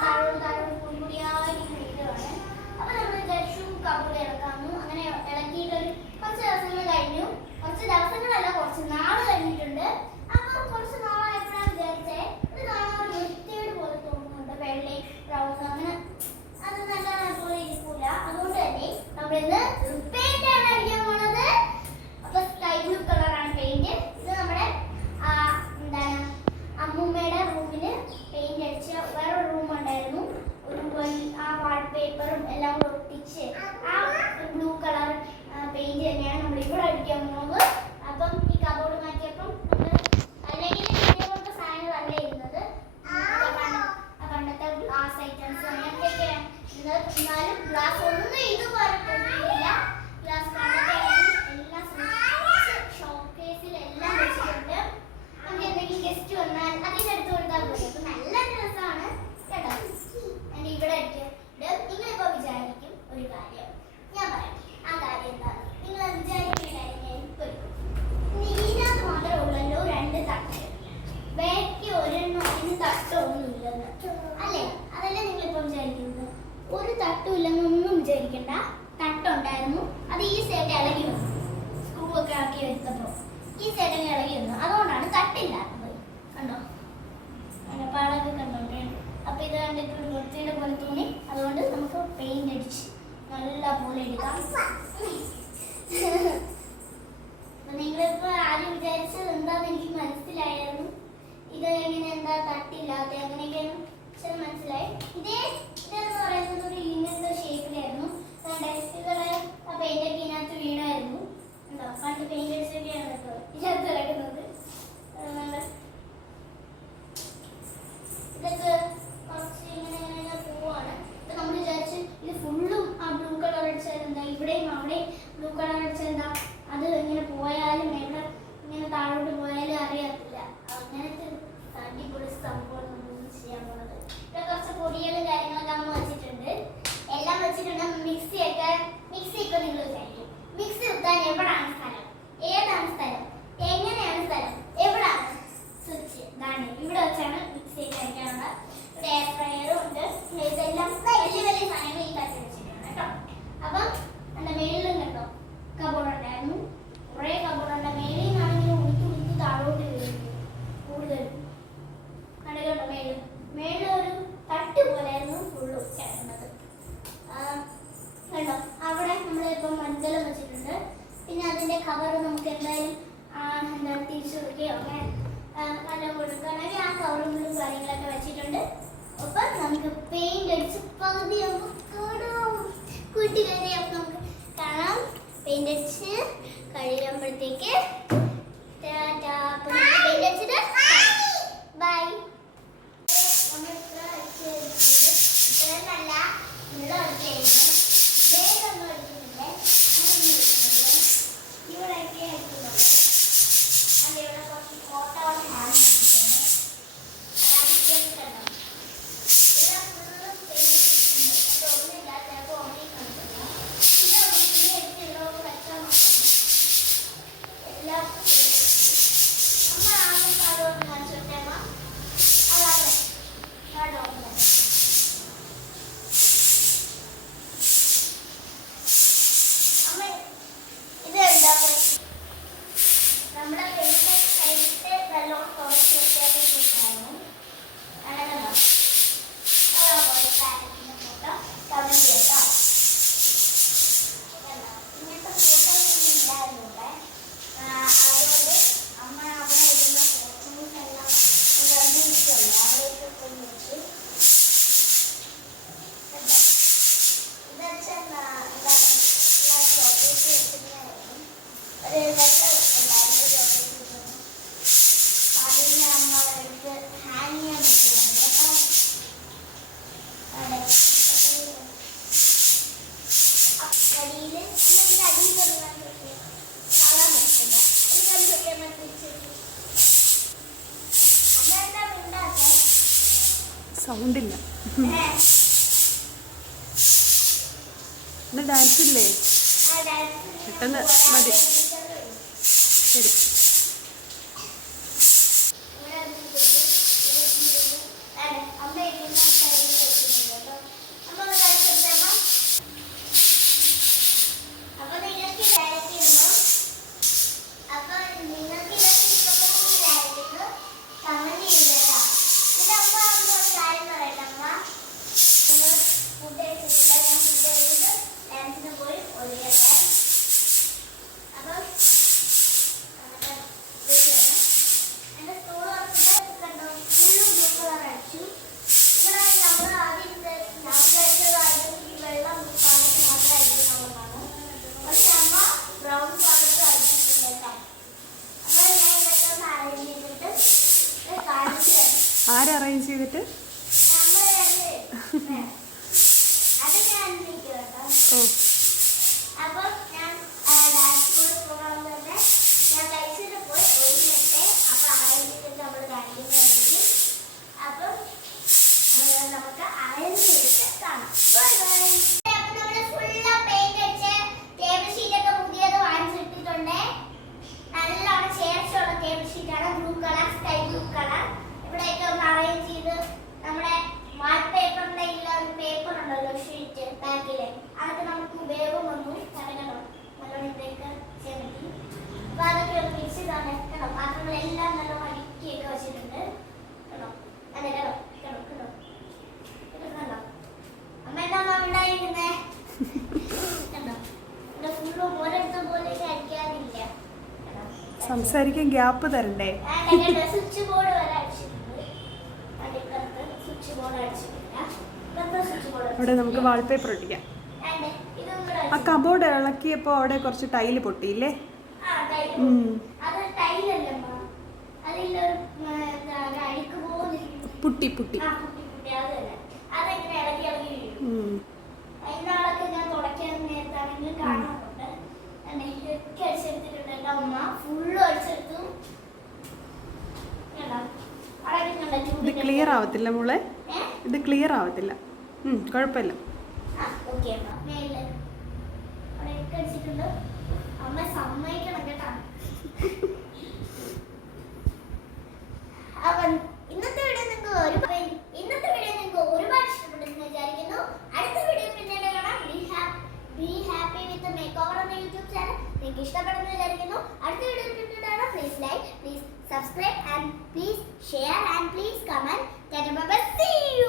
താഴോട്ട് താഴോട്ട് പൊടിപൊടിയായി വീഴുവാണ്. അപ്പൊ നമ്മൾ വിചാരിച്ചു കബോർഡ് ഇളക്കാമെന്നു. അങ്ങനെ ഇളക്കിയിട്ട് ഒരു കുറച്ച് ദിവസങ്ങൾ കഴിഞ്ഞു. കുറച്ച് ദിവസങ്ങളല്ല, കുറച്ച് നാൾ കഴിഞ്ഞിട്ടുണ്ട്. അപ്പൊ കുറച്ച് നാളായപ്പോഴാണ് വിചാരിച്ചേ ഇത് കാണാൻ ഒരു വൃത്തിയേട് പോലെ തോന്നുന്നുണ്ട്. വെള്ളയും ബ്രൗൺ അങ്ങനെ അത് നല്ല പോലെ ഇരിക്കൂല. അതുകൊണ്ട് തന്നെ നമ്മളിന്ന് പെയിന്റ് ആണ് അടിക്കാൻ പോണത്. അപ്പൊ സ്കൈ ബ്ലൂ കളറാണ് പെയിന്റ്. ഇത് നമ്മുടെ എന്താണ് അമ്മൂമ്മയുടെ റൂമിൽ പെയിന്റ് അടിച്ച വേറൊരു റൂം ഉണ്ടായിരുന്നു. ഒരു ആ വാൾപേപ്പറും എല്ലാം കൂടെ ഒട്ടിച്ച് ആ ബ്ലൂ കളർ പെയിന്റ് തന്നെയാണ് നമ്മൾ ഇവിടെ അടിക്കാൻ പോകുന്നത്. അപ്പം ഈ കബോർഡ് മാറ്റിയപ്പം നമ്മൾ അല്ലെങ്കിൽ ഇങ്ങനത്തെ സാധനങ്ങളല്ല ഇരുന്നത്. പണ്ടത്തെ ഗ്ലാസ് ഐറ്റംസ് അങ്ങനത്തെയൊക്കെ എന്നാലും ഗ്ലാസ് ഒന്നും ഇതുപോലെ പൊട്ടിയില്ല. ഗ്ലാസ് എല്ലാം ഷോക്കേസിൽ എല്ലാം വെച്ചിട്ടുണ്ട്. നമുക്ക് എന്തെങ്കിലും ഗസ്റ്റ് വന്നാൽ അതിൻ്റെ അടുത്ത് കൊടുത്താൽ മതി. അപ്പൊ നല്ല രസമാണ് കേട്ടോ. ഞാൻ ഇവിടെ നിങ്ങളിപ്പോ വിചാരിക്കും ഒരു കാര്യം, ഞാൻ പറയാം. ആ കാര്യം എന്താണ്? നിങ്ങൾ വിചാരിക്കുന്ന കാര്യം ഞാൻ ഇപ്പൊ ഇതിനകത്ത് മാത്രമേ ഉള്ളല്ലോ 2 തട്ട്, ബാക്കി ഒരെണ്ണം അതിന് തട്ടൊന്നുമില്ലെന്ന് അല്ലേ? അതല്ലേ നിങ്ങളിപ്പോ വിചാരിക്കുന്നത്? ഒരു തട്ടും ഇല്ലെന്നൊന്നും വിചാരിക്കണ്ട. തട്ടുണ്ടായിരുന്നു, അത് ഈ സൈഡ് ഇളകി വന്നു. സ്ക്രൂ ഒക്കെ ആക്കി വെച്ചപ്പോ ഈ സൈഡ് ഇളകി വന്നു. അതുകൊണ്ടാണ് തട്ടില്ലാത്തത്. കണ്ടോ പാടൊക്കെ കണ്ടോണ്ടേ. അപ്പൊ ഇത് കണ്ടിട്ട് ഒരു വൃത്തിയുടെ പോലെ തോന്നി. അതുകൊണ്ട് നമുക്ക് പെയിന്റ് അടിച്ച് നല്ല പോലെ എടുക്കാം. നിങ്ങളിപ്പോ ആരും വിചാരിച്ചത് എന്താന്ന് എനിക്ക് മനസ്സിലായിരുന്നു. ഇത് എങ്ങനെ എന്താ തട്ടില്ലാത്ത അങ്ങനെയൊക്കെയാണ് മനസ്സിലായി. ഇതെന്ന് പറയുന്നത് ഒരു ഇങ്ങനത്തെ ഷേപ്പിലായിരുന്നു. ഇതുപോലെ ആ പെയിന്റ് ഒക്കെ ഇതിനകത്ത് വീണായിരുന്നു. ഉണ്ടോ? പണ്ട് പെയിന്റ് അടിച്ചൊക്കെയാണ് കേട്ടോ ഇതിനകത്ത് കിടക്കുന്നത്. ഇതൊക്കെ കുറച്ച് ഇങ്ങനെ പോവാണ്. ഇപ്പൊ നമ്മൾ വിചാരിച്ച് ഇത് ഫുള്ളും ആ ബ്ലൂ കളർ അടിച്ചാൽ എന്താ, ഇവിടെയും അവിടെയും ബ്ലൂ കളർ അടിച്ചാൽ എന്താ, അത് ഇങ്ങനെ പോയാലും എവിടെ ഇങ്ങനെ താഴോട്ട് പോയാലും അറിയത്തില്ല. അങ്ങനത്തെ അടിപൊളി സംഭവം നമ്മൾ ചെയ്യാൻ പോകുന്നത്. ഇവിടെ കുറച്ച് പൊടികളും കാര്യങ്ങളൊക്കെ അമ്മ വെച്ചിട്ടുണ്ട്. എല്ലാം വെച്ചിട്ടുണ്ട്. മിക്സിയൊക്കെ നിങ്ങൾ വിചാരിക്കും മിക്സി കുത്താൻ എവിടാണ് സ്ഥലം, ഏതാണ് സ്ഥലം, എങ്ങനെയാണ് സ്ഥലം, എവിടാണ് സ്വിച്ച്? ഇതാണ് ഇവിടെ വെച്ചാണ് മിക്സി ഒക്കെ അടിക്കാനുള്ള. ഇവിടെ എയർ ഫ്രയറും ഉണ്ട്. ഇതെല്ലാം വലിയ വലിയ സാധനങ്ങൾ ഈ കട്ടി വെച്ചിട്ടുണ്ട് കേട്ടോ. അപ്പം എൻ്റെ മേളിലും കേട്ടോ കബോർഡ് ഉണ്ടായിരുന്നു. കുറേ കബോർഡ് ഉണ്ട്. മേളിൽ നിന്നാണെങ്കിൽ ഉടുത്ത് താഴോട്ട് വരും കൂടുതലും. കണ്ടോ മേളിൽ ഒരു തട്ട് പോലെയായിരുന്നു ഫുള്ള് കിടക്കുന്നത്. കണ്ടോ അവിടെ നമ്മളിപ്പം മഞ്ചളം വെച്ചിട്ടുണ്ട്. പിന്നെ അതിൻ്റെ കവർ നമുക്ക് എന്തായാലും എന്താണ് തിരിച്ചു കൊടുക്കുകയോ അങ്ങനെ നല്ല കൊടുക്കുകയാണെങ്കിൽ ആ കവറും കാര്യങ്ങളൊക്കെ വെച്ചിട്ടുണ്ട്. അപ്പം നമുക്ക് പെയിന്റ് അടിച്ച് പകുതി കൂട്ടുകാരെ അപ്പം നമുക്ക് കാണാം. പെയിന്റ് അടിച്ച് കഴിയുമ്പോഴത്തേക്ക് പെയിന്റ് അടിച്ചിട്ട് ബൈ. നമ്മൾ ഇത്ര അടിച്ച് ഇത്രയെന്നല്ല ഉള്ള അടിച്ചായിരുന്നു. വേഗമൊന്നും അടിക്കുന്നില്ലേ, ഇവിടെയൊക്കെ അടിക്കുന്നുണ്ട്. അത് ഇവിടെ കുറച്ച് ഫോട്ടോകൾ ഹാൻഡ് ചെയ്തിട്ടുണ്ട്. അതാണ് ഇവിടെ ഫുള്ള് പെയിന്റ് ഒന്നുമില്ല. ചിലപ്പോൾ ഉണങ്ങി കണ്ടിട്ടില്ല. പിന്നെ എടുത്തുള്ളവർക്ക് വെച്ചാൽ മാത്രം എല്ലാം നമ്മൾ ആദ്യം കാലം കാണിച്ചോട്ടേമ്മ. അതാണ് കാടോ നമ്മുടെ കയ്യിലത്തെ നല്ലോണം കുറച്ച് വെച്ചാലും അങ്ങനെ ഫോട്ടോ കമന്റ് കേട്ടോ. ഇങ്ങനത്തെ ഫോട്ടോ ഒന്നും ഇല്ലായിരുന്നു ഇവിടെ. അതുകൊണ്ട് അമ്മ അവിടെ ഇരുന്ന ഫോട്ടോസ് എല്ലാം ഇരിക്കുമല്ലോ അവിടേക്ക് കൊണ്ട് വെച്ചു. ഇത് വെച്ചാൽ എന്താണ് ചോക്ലേറ്റ് വെച്ചിട്ടുണ്ടായിരുന്നു. ഒരു ഉണ്ടായിരുന്നു ചോക്ലേറ്റ്. അതിന് അമ്മ എടുത്ത് ഹാങ് ചെയ്യാൻ പറ്റുന്നുണ്ട് കേട്ടോ. അവിടെ അടിയിൽ ഇതിൻ്റെ അടിയിൽ കാണാൻ പറ്റില്ല. എനിക്കത് ചോദിക്കാൻ പറ്റിച്ചു. അന്നെന്താ ഉണ്ടാക്കാൻ സൗണ്ടില്ല. ഡാൻസ് ഇല്ലേ? പെട്ടെന്ന് മതി. ശരി. അമ്മ അറേഞ്ച് ചെയ്തിട്ട് അത് ഞാൻ കേട്ടോ. ഓ അപ്പോൾ ഞാൻ ഡാൻസ് സ്കൂളിൽ പോകാൻ തന്നെ ഞാൻ കഴിച്ചിട്ട് പോയി ഒരുമിട്ട് അപ്പോൾ അറേഞ്ച് ചെയ്തിട്ട് നമ്മൾ കാണിക്കുന്നതായിരിക്കും. അപ്പം നമുക്ക് അറേഞ്ച് ചെയ്തിട്ട് കാണാം. Bye bye. അപ്പോൾ നമ്മൾ ഫുൾ പെയിന്റ് അടിച്ച് ടേബിൾ ഷീറ്റൊക്കെ പുതിയത് വാങ്ങിച്ചിട്ടിട്ടുണ്ട്. നല്ലോണം ചേർച്ചുള്ള ടേബിൾ ഷീറ്റാണ്. Blue colour, sky blue colour. ഇവിടെയൊക്കെ ഒന്ന് അറേഞ്ച് ചെയ്ത് നമ്മുടെ വാൾപേപ്പറിന്റെ ഒരു പേപ്പർ ഉണ്ടല്ലോ ഷീറ്റ് ബാക്കില് അതൊക്കെ നമുക്ക് ഉപയോഗം വന്നു കടകണം നല്ലോണം ഇവിടെയൊക്കെ ചെയ്യാൻ പറ്റി. അപ്പൊ അതൊക്കെ ഒന്ന് മിക്സ് ചെയ്താണ് കേട്ടോ. പാത്രങ്ങളെല്ലാം നല്ല അടുക്കിയൊക്കെ വെച്ചിട്ടുണ്ട് കേട്ടോ. അതെ കേട്ടോ കേട്ടോ കേട്ടോ കേട്ടോ. അമ്മ എന്താ ഉണ്ടായിരിക്കുന്നേ കേട്ടോ. ഇവിടെ ഫുള്ളും ഓരോരുത്തർ പോലെ അടിക്കാറില്ല കേട്ടോ. സംസാരിക്കാൻ ഗ്യാപ്പ് തരണ്ടേ? സ്വിച്ച് ബോർഡ് വരെ അടിച്ചിട്ടുണ്ട്. സ്വിച്ച് ബോർഡ് അടിച്ചിട്ടില്ല. സ്വിച്ച് ബോർഡ് അവിടെ നമുക്ക് വാൾപേപ്പർ ഒട്ടിക്കാം. ഇതും കൂടെ ആ കബോർഡ് ഇളക്കിയപ്പോൾ അവിടെ കുറച്ച് ടൈല് പൊട്ടിയില്ലേ? അത് ടൈലല്ലമ്മ. അതിലൊരു അഴുക്ക് പോലെ പുട്ടി പുട്ടി. കുട്ടി അതല്ല. അതെങ്ങനെ ഇളകി ഇളകി വീഴും. അതിനാളൊക്കെ ഞാൻ തുടക്കാൻ നേരത്താണെങ്കിലും കാണാറുണ്ട്. ഒക്കെ അടിച്ചെടുത്തിട്ടുണ്ട് എൻ്റെ അമ്മ. ഫുള്ളും അടിച്ചെടുത്തു കേട്ടോ. ഇത് ക്ലിയർ ആവത്തില്ല മോളെ, ഇത് ക്ലിയർ ആവത്തില്ല. കുഴപ്പമില്ല. ഓക്കെ അമ്മ മേലെ അവിടെയൊക്കെ അടിച്ചിട്ടുണ്ട്. അമ്മ സമ്മതിക്കണം കേട്ടോ. അവൻ ഇന്നത്തെ വീഡിയോ നിങ്ങൾക്ക് ഒരുപാട് ഇഷ്ടപ്പെട്ടെന്ന് വിചാരിക്കുന്നു. അടുത്ത വീഡിയോ പിന്നീട് കാണാം. Be happy with make over എന്ന യൂട്യൂബ് ചാനൽ നിങ്ങൾക്ക് ഇഷ്ടപ്പെടുന്നു വിചാരിക്കുന്നു. അടുത്ത വീഡിയോ പിന്നീട് കാണാം. Please like, please subscribe and please share and please comment. Bye bye. See you.